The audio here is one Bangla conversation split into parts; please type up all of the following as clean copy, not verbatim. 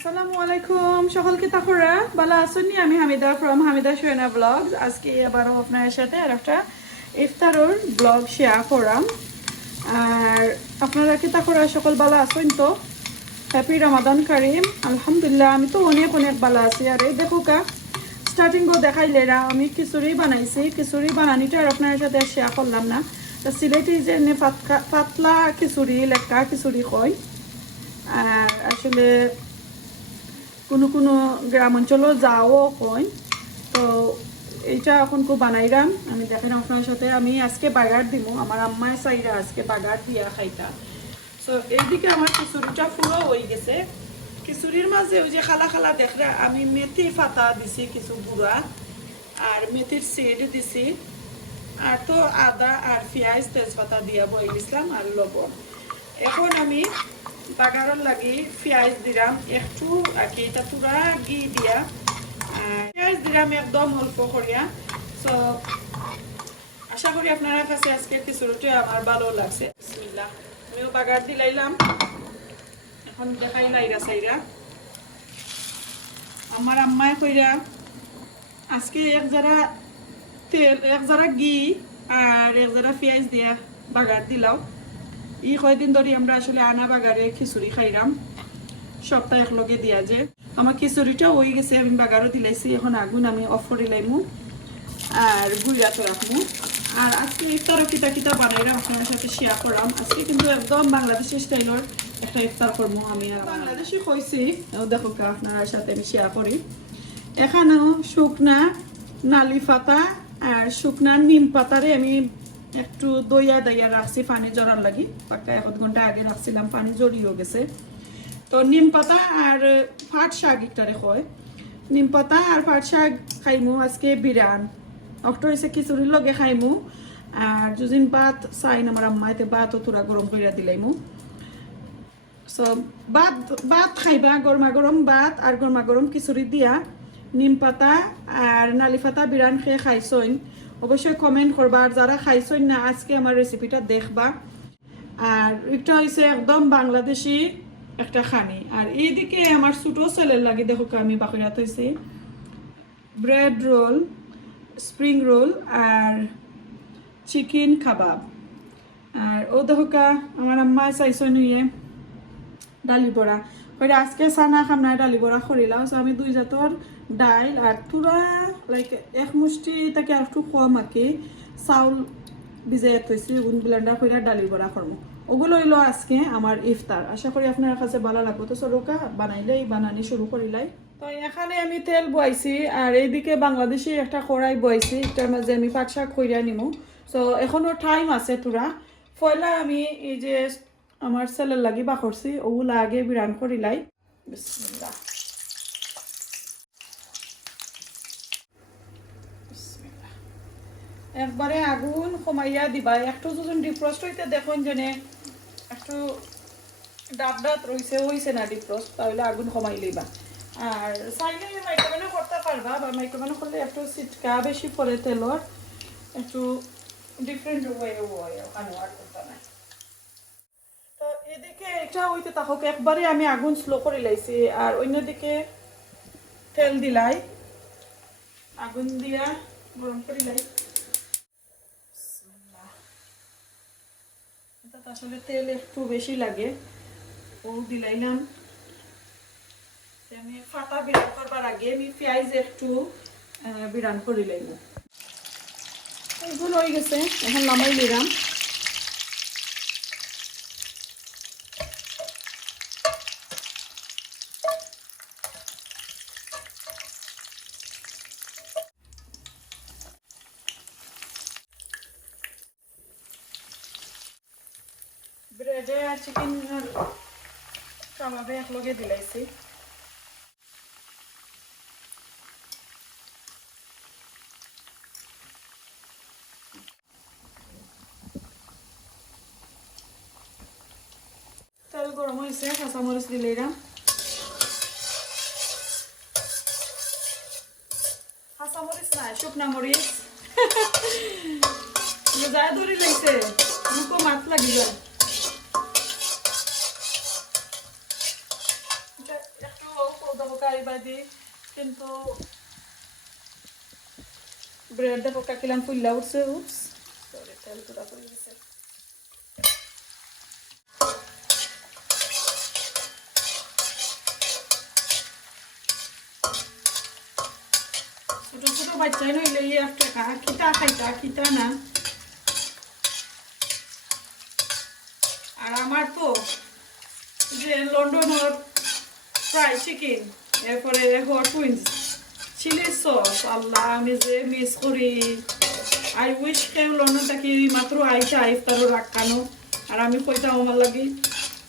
আসসালামু আলাইকুম সকলকে তাকরা ভালো আছেন আমি হামিদা ফ্রম হামিদা শোনা ব্লগস আজকে আবারও আপনাদের সাথে আরেকটা ইফতারের ব্লগ শেয়ার করাম আর আপনারা কি তাকরা সকল ভালো আছেন তো হ্যাপি রমাদান কারিম আলহামদুলিল্লাহ আমি তো অনেক অনেক ভালো আছি আর এই দেখো কা স্টার্টিং গো দেখাইলে আমি খিচুড়ি বানাইছি খিচুড়ি বানানিটা আর আপনাদের সাথে শেয়ার করলাম না তো সিলেটি যে পাতলা খিচুড়ি লেকা খিচুড়ি কয় আর আসলে কোনো কোনো গ্রাম অঞ্চলও যাও কয় তো এইটা এখন খুব বানাইলাম আমি দেখেন আপনার সাথে আমি আজকে বাগার দিব আমার আম্মায় চাইরা আজকে বাগার দিয়া খাইতা সো এইদিকে আমার খিচুড়িটা পুরো হয়ে গেছে খিচুড়ির মাঝে ওই যে খালা খালা দেখলে আমি মেথি পাতা দিছি কিছু গুঁড়া আর মেথির সিড দিছি আর তো আদা আর পেঁয়াজ তেজপাতা দিয়া বইল দিলাম আর লবণ এখন আমি বাগারর লাগি পেঁয়াজ দিলাম একটু আর কি এটা পুরা ঘি দিয়া পেঁয়াজ দিলাম একদম অল্প করিয়া তো আশা করি আপনার কাছে আজকে খিচুড়িটা আমার ভালো লাগছে বিসমিল্লাহ আমিও বাগার দিলাইলাম এখন দেখাই লাইরা সাইরা আমার আম্মায় কইরা আজকে এক যারা তেল এক যারা ঘি আর এক যারা পেঁয়াজ দিয়া বাগার দিলাম ই কয়দিন ধরে আমরা আসলে আনা বাগারে খিচুড়ি খাইলাম সপ্তাহে একলগে দিয়া যে আমার খিচুড়িটা হয়ে গেছে আমি বাগারও দিলাইছি এখন আগুন আমি অফ করে লাইমু আর গুড়া তো রাখবো আর আজকে ইফতারও কিতা কিতা বানাইলাম আপনার সাথে শেয়ার করলাম আজকে কিন্তু একদম বাংলাদেশি স্টাইলের একটা ইফতার করবো আমি আর বাংলাদেশি কইছি দেখো আপনার সাথে আমি শেয়ার করি এখানেও শুকনা নালি পাতা আর শুকনা নিম পাতারে আমি একটু দইয়া দইয়া রাখছি পানি জড়ার লাগি পাক্কা 1 ঘন্টা আগে রাখছিলাম পানি জড়িয়ে গেছে তো নিম পাতা আর পাট শাক একটারে হয় নিম পাতা আর পাট শাক খাইমু আজকে বিরান অক্টো হয়েছে খিচুড়ির লগে খাইমু আর দুদিন ভাত চাইন আমার আম্মাইতে ভাতও তোরা গরম করিয়া দিলাইমু সব ভাত খাইবা গরমা গরম ভাত আর গরমা গরম খিচুড়ি দিয়া নিম পাতা আর নালি পাতা বিরান খেয়ে খাইছইন অবশ্যই কমেন্ট করবা আর যারা খাইছইন না আজকে আমার রেসিপিটা দেখবা আর এটা হয়েছে একদম বাংলাদেশি একটা খানি আর এইদিকে আমার ছোটো ছেলের লাগে দেখো আমি বাকিরাত হয়েছে ব্রেড রোল স্প্রিং রোল আর চিকেন কাবাব আর ও দেখো আমার আম্মা চাইছ নিয়ে ডালি বড়া কইরা আজকে চানা খাম না ডালি বড়া করিলাম আমি 2 জাতর ডাইল আর পুরা লাইক এক মুষ্টি তাকে আর একটু কম আঁকি চাউল ভিজাই থৈছি ব্লেন্ডার করে ডালি বড়া করবো ওগুলো হইলো আজকে আমার ইফতার আশা করি আপনার কাছে ভালো লাগবে তো চলোকা বানাইলেই বানানি শুরু করিলাই তো এখানে আমি তেল বইছি আর এইদিকে বাংলাদেশি একটা কড়াই বইছি এটার মাঝে আমি পাট শাক কইরা নিমু তো এখনো টাইম আছে তোরা পয়লা আমি এই যে আমার ছেলের লাগি বা করছি ওগুলো আগে বিরান করিলাই বিসমিল্লাহ একবারে আগুন কমাইয়া দিবা একটু যখন ডিফ্রস্ট হইতে দেখুন জেনে একটু ডাব ডাব রয়েছে হয়েছে না ডিফ্রস্ট তাহলে আগুন কমাই লইবা আর চাইলে মাইক্রোওভেনে করতে পারবা বা মাইক্রোওভেনে করলে একটু সিটকা বেশি পরে তেলর একটু ডিফারেন্ট ওয়ে ওখানে আর করতে নাই তো এদিকে এটা হইতে তাহলে একবারে আমি আগুন স্লো করে লাইছি আর অন্যদিকে তেল দিলাই আগুন দিয়া গরম করে লাই আসলে তেল একটু বেশি লাগে ও দিলাইলাম আমি ফাটা বিরান করবার আগে আমি পেঁয়াজ একটু বিরান করে লাইব এগুলো হয়ে গেছে এখন নামাই নিলাম ব্রেডে আর চিকেন কাবাবে একলগে দিলাইছি তেল গরম হয়েছে কাঁচামরিচ দিলাম কাঁচামরিচ নাই শুকনা মরিচ যা ধরে লাগছে মুখো মাছ লাগি যায় একটু লাগি কিন্তু ব্রেড দেখো কাকিলাম ফুল্লা উঠছে উপস সরি তেল পুরা পড়ে গেছে ছোট ছোট বাচ্চাই নইলে একটা খিতা খাইতা খিতা না আর আমার তো যে লন্ডনের ফ্রাই চিকেন এরপরে হট উইংস চিলি সস আল্লাহ আমি যে মিস করি আই উইশ কেউ লন্ডন থাকি মাত্র আইসা ইফতারও রাখানো আর আমি কইতাম আমার লাগে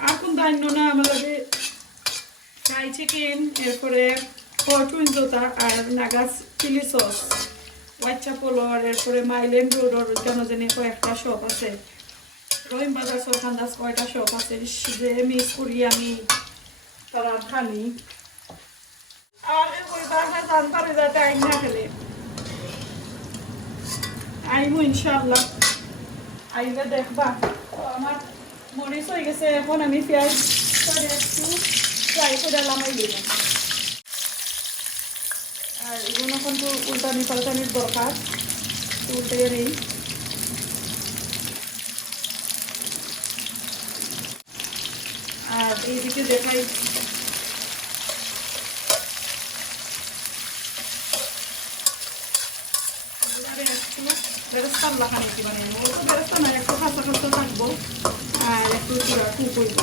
আর কোন দায়িত্ব না আমার লাগে ফ্রাই চিকেন এরপরে হট উইংস ওটা আর নাগাস চিলি সস হোয়াইট চাপলর এরপরে মাইলেন রোডর কেন জানি কয়েকটা শপ আছে রহিম বাজার সরকান্দাজ কয়টা শপ আছে যে মিস করি আমি তারা খানি আর ওই বাসা জানতারে যাতে আইন না খেলে আইমু ইনশাআল্লাহ আইলে দেখবা আমার মরিচ হয়ে গেছে এখন আমি পেঁয়াজ একটু ফ্রাই করে লামাই দিব আর এগুলো এখন তো উল্টানি পাল্টানির দরকার উল্টে নেই আর এইদিকে দেখাই বেরেস্তা লাগানি কি মানে ও তো বেরেস্তা না একটু খাসা খাসা থাকবো আর একটু পুরা টু করব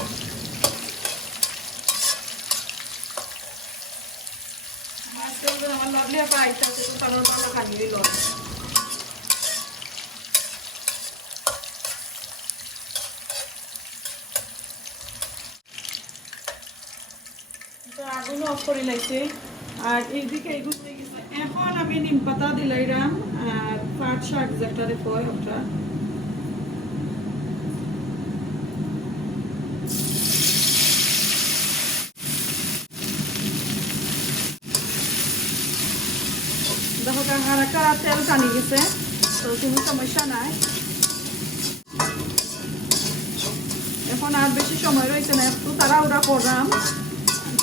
আজকে আমার লাভলি আপা আইতা তো তার ভালো খালি হইল তো আগুন অফ করে লাইছে আর এইদিকে এগুলো হয়ে গেছে এখন আমি নিম পাতা দিলাইরাম আর পাট শাক যেটারে কয় ওটা দেখো হালকা তেল টানি গেছে তো কোনো সমস্যা নাই এখন আর বেশি সময় রয়েছে না একটু তাড়াহুড়া করলাম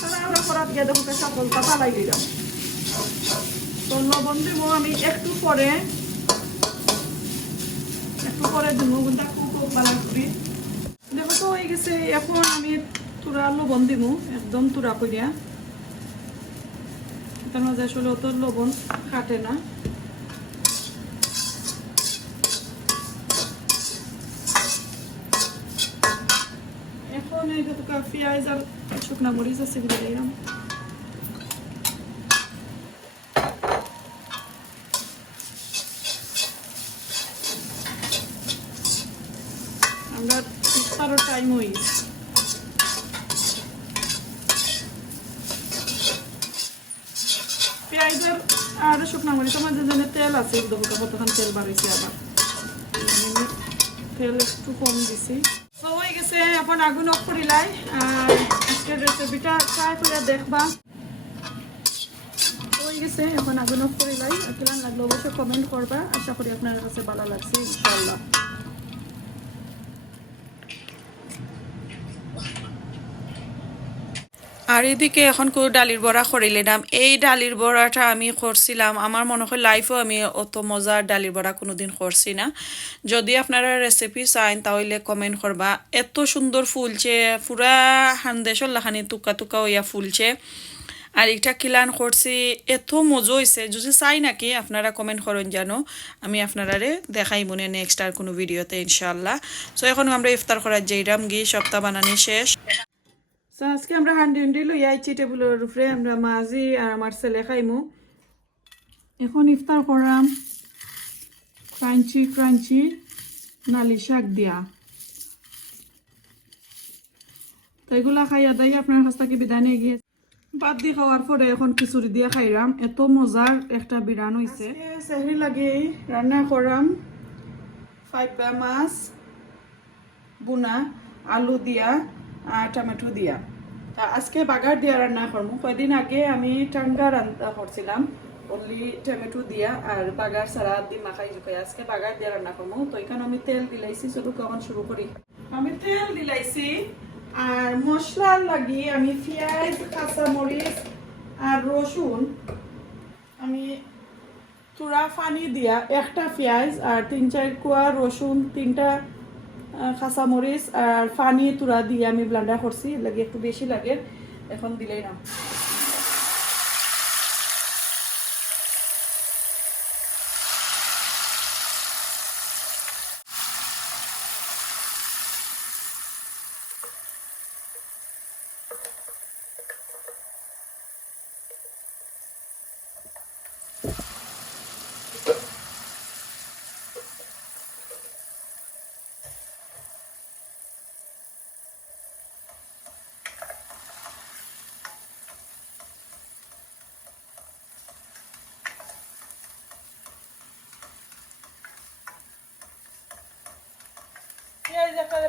তাড়াহুড়া করার গিয়ে দেখো সকলটা পালাই দিলাম তো লবণ দিব আমি একটু পরে দিব কোনটা খুব বানাই করি দেখো তো হয়ে গেছে এখন আমি তুরা লবণ দিব একদম তুরা করিয়া তার মাঝে আসলে অত লবণ কাটে না এখন এই যত পেঁয়াজ আর শুকনা মরিচ আছে এগুলো দিলাম আমরা ইফতারের টাইম হই পেঁয়াজের আর শুকনা মরিচ মাঝে যেন তেল আছে একদম কতক্ষণ তেল বাড়াইছে আবার তেল একটু কম দিছি তো হয়ে গেছে এখন আগুন অফ করিলাই আর আজকের রেসিপিটা ট্রাই করে দেখবা হয়ে গেছে এখন আগুন অফ করিলাই আর কেমন লাগলো অবশ্যই কমেন্ট করবা আশা করি আপনার কাছে ভালো লাগছে ইনশাআল্লাহ আর এদিকে এখন কেউ ডালির বড়া করিলাম এই ডালির বড়াটা আমি করছিলাম আমার মনে হয় লাইফেও আমি অত মজার ডালির বড়া কোনোদিন করছি না যদি আপনারা রেসিপি চান তাহলে কমেন্ট করবা এত সুন্দর ফুলছে পুরা হান্দেশর লাখানি টুকা টুকা হইয়া ফুলছে আর এটা কিলান করছি এত মজা হয়েছে যদি চাই নাকি আপনারা কমেন্ট করেন জানো আমি আপনারা দেখাই মনে নেক্সট আর কোনো ভিডিওতে ইনশাআল্লাহ সো এখন আমরা ইফতার করার যাইরাম গিয়ে সপ্তাহ বানানি শেষ সো আজকে আমরা হান্ডি লই আইছি টেবিলের উপরে আমরা মাঝি আর আমার ছেলে খাইমু এখন ইফতার করাম ক্রাঞ্চি নালি শাক দিয়া তো এগুলা খাইয়া দাই আপনার কাছ থেকে বিদায় নিয়ে গিয়ে বাদ দিয়ে খাওয়ার পরে এখন খিচুড়ি দিয়ে খাইরাম এত মজার একটা বিরান হয়েছে সেহরি লাগে রান্না করাম 5 মাছ বুনা আলু দিয়া আর টমেটো দিয়া আজকে বাগার দিয়া রান্না করবো কয়দিন আগে আমি টাঙ্গা রান্না করছিলাম অনলি টমেটো দিয়া আর বাগার সারা দিন মাখাই জুকাই আজকে বাগার দিয়া রান্না করবো তো এখানে আমি তেল দিলাইছি শুধু কখন শুরু করি আমি তেল দিলাইছি আর মশলা লাগি আমি পেঁয়াজ কাঁচা মরিচ আর রসুন আমি চূড়া পানি দিয়া একটা পেঁয়াজ আর 3-4 কোয়া রসুন, 3টা কাঁচামরিচ আর পানি তুরা দিয়ে আমি ব্লেন্ডার করছি, লাগে একটু বেশি লাগে, এখন দিলেই না।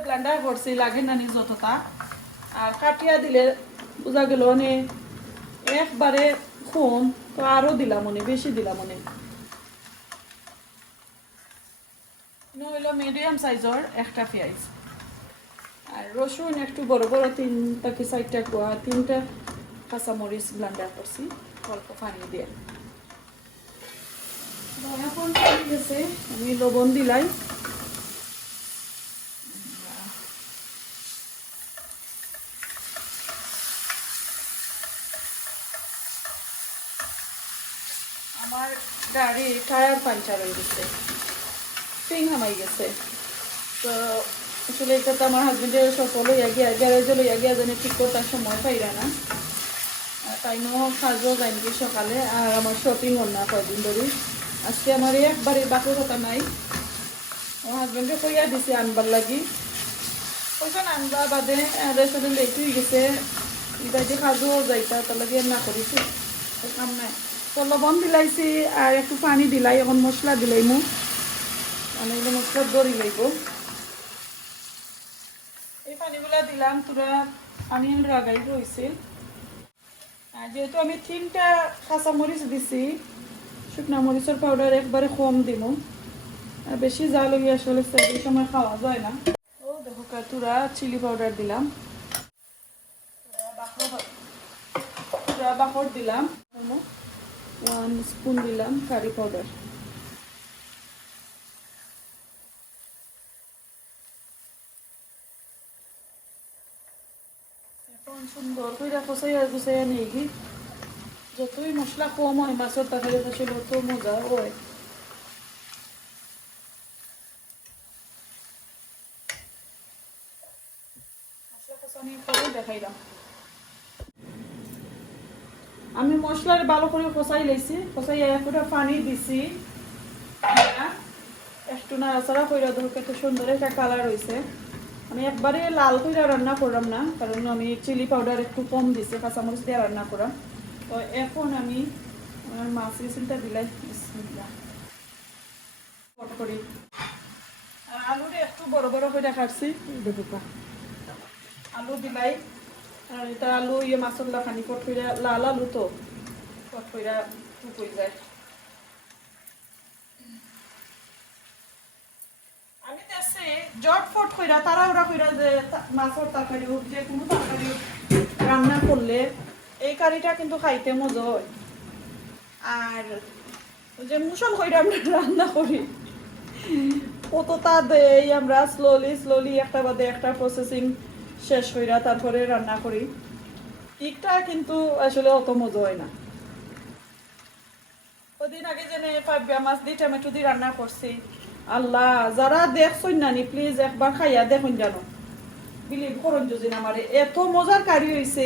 ব্লেন্ডার করছি লাগে না যতটা, আর কাটিয়া দিলে বোঝা গেল মানে একবারে কম, তো আরো দিলাম মনে, বেশি দিলাম মনে। হইলো মিডিয়াম সাইজের একটা পেঁয়াজ, আর রসুন একটু বড় বড় 3টা কি 4টা কোয়া, 3টা কাঁচামরিচ ব্লেন্ডার করছি অল্প পানি দিয়ে। এখন হয়ে গেছে, আমি লবণ দিলাই, আমার গাড়ি টায়ার পাঞ্চার হয়ে গেছে, পিং হামাই গেছে। তো আসলে এটা তো আমার হাজবেন্ডের সফল হইয়া গিয়া গ্যারেজে লইয়া গিয়া যেন ঠিক করতার সময় পাইরা না, তাই নো কাজও যাইনি সকালে, আর আমার শপিংও না কয়দিন ধরে। আজকে আমার একবারে বাকি কথা নাই, আমার হাজবেন্ডে কইয়া দিছে আনবার লাগি, ওইখান আনবা বাদে রেস্টুরেন্ট লেট হয়ে গেছে, এটা যে কাজও যাইতা তার লাগে না করেছি, কাম নাই। তো লবণ দিলাইছি আর একটু পানি দিলাই, এখন মশলা দিলাই মু, অনেকগুলো মশলা দড়ি লাগব। এই পানিগুলা দিলাম, তোরা পানি রাগাই রয়েছে। আর যেহেতু আমি 3টা কাঁচামরিচ দিছি, শুকনা মরিচের পাউডার একবারে কম দিব, আর বেশি জাল হয়ে আসলে এই সময় খাওয়া যায় না। ও দেখো তোরা চিলি পাউডার দিলাম, বাকর দিলাম, 1 স্পুন দিলাম কারি পাউডার। এখন সুন্দর করে কষাইয়া গুছাইয়া নিয়ে গি, যতই মশলা কম হয় মাছের তরকারি আসলে তত মজা হয়। মশলা কষানি করে দেখাইলাম, আমি মশলার ভালো করে কষাই লাইছি, কষাইয়া একটা পানি দিছি, একটু নাড়াচাড়া করে ধরকে তো সুন্দর একটা কালার হয়েছে। আমি একবারে লাল করে রান্না করলাম না, কারণ আমি চিলি পাউডার একটু কম দিছি, কাঁচামরিচ দিয়ে রান্না করাম। তো এখন আমি আমার মাছ রেসিনটা দিলাই করি, আর আলুটা একটু বড় বড় করে কাটছি, দেখো আলু দিলাই। আর এটা আলু মাছগুলা খানি কট করে, লাল আলু তো কট করে টুকুই যায়। আমি দেখছি জটফট কইরা তাড়াহুড়া কইরা যে মাছের তরকারি হোক, যে কোনো তরকারি রান্না করলে এই কারিটা কিন্তু খাইতে মজা হয়। আর যে মুসল কইরা আমরা রান্না করি কতটা দেই আমরা, স্লোলি একটা বাদে একটা প্রসেসিং শেষ কইরা তারপরে রান্না করি, ঠিকটা কিন্তু আসলে অত মজা হয় না। ওদিন আগে জেনে পাবিয়া মাছ দিয়ে টমেটো দিয়ে রান্না করছি, আল্লাহ যারা দেখছই নানি প্লিজ একবার খাইয়া দেখুন, জানো বিলিভ করুন যদি আমার এত মজার কারি হয়েছে,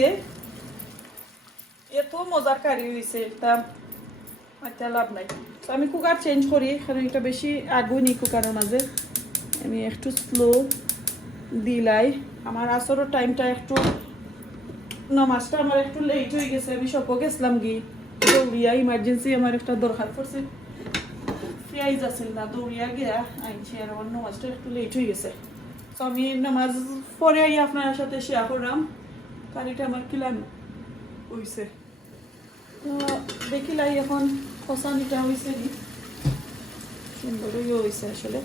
এত মজার কারি হয়েছে, তা আচ্ছা লাভ নাই। তো আমি কুকার চেঞ্জ করি, কারণ এটা বেশি আগুনি কুকারের মাঝে, আমি একটু স্লো দিলাই। আমার আসরের টাইমটা একটু, নামাজটা আমার একটু লেট হয়ে গেছে, আমি সপো গেছিলাম গিয়ে দৌড়িয়া, ইমার্জেন্সি আমার একটা দরকার পড়ছে, পেঁয়াজ আসছিল না, দৌড়িয়া গিয়া আনছি, আর আমার নামাজটা একটু লেট হয়ে গেছে। তো আমি নামাজ পরে আই আপনার সাথে শেয়ার করলাম কারিটা আমার কিলান হয়েছে। তো দেখিলাই এখন কষানিটা হয়েছে নি, সুন্দরই হয়েছে আসলে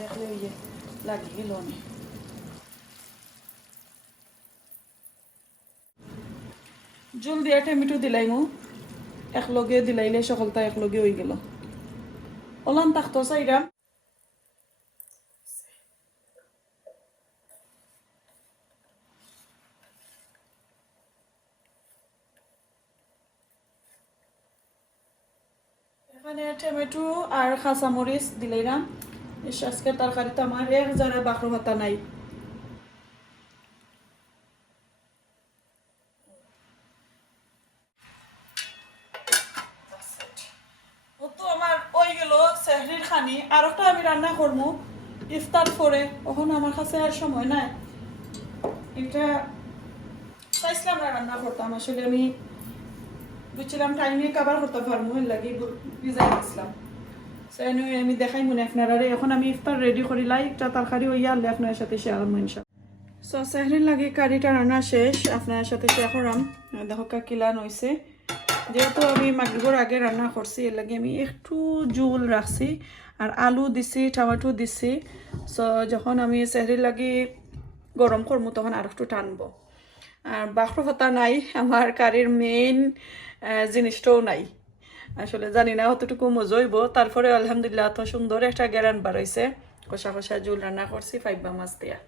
দেখলে ওই যে লাগিয়ে গেল অনেক। জল দিয়া টমেটো দিলাইমু একলগে দিলাইলে সকলটা একলগে হয়ে গেল ওলান তাকতো চাইরাম এখানে টমেটো আর কাঁচামরিচ দিলাইরাম আজকের তরকারিতে আমার এক যারা বাকরো ভাতা নাই ও তো আমার ওই গেল সেহরির খানি আর একটা আমি রান্না করবো ইফতার করে ওখান আমার কাছে আর সময় নাই এটা চাইছিলাম না রান্না করতাম আসলে আমি বুঝছিলাম টাইমে কাবার করতে পারবো এর লাগে বিজাই আসলাম আমি দেখাই মনে আপনারা এখন আমি ইফতার রেডি করিলাই একটা তরকারি হইয়া আনলে আপনার সাথে শেয়ার করবো ইনশাল্লাহ সো সেহরির লাগে কারিটা রান্না শেষ আপনার সাথে শেয়ার করাম দেখো কিলান হয়েছে যেহেতু আমি মাগরিবের আগে রান্না করছি এর লাগে আমি একটু জুল রাখছি আর আলু দিছি টমেটো দিছি সো যখন আমি সেহরির লাগে গরম করবো তখন আর একটু টানবো আর বাকরো ভাতা নাই আমার কারির মেইন জিনিসটাও নাই আসলে জানি না অতটুকু মজইব তারপরে আলহামদুলিল্লাহ এত সুন্দর একটা গ্যারান বার হয়েছে কষা কষা জুল রান্না করছি ফাইবা মাছ দিয়া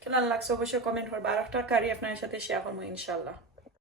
কেমন লাগছে অবশ্যই কমেন্ট করবো আর একটা কারি আপনার সাথে শেয়ার করবো ইনশাল্লাহ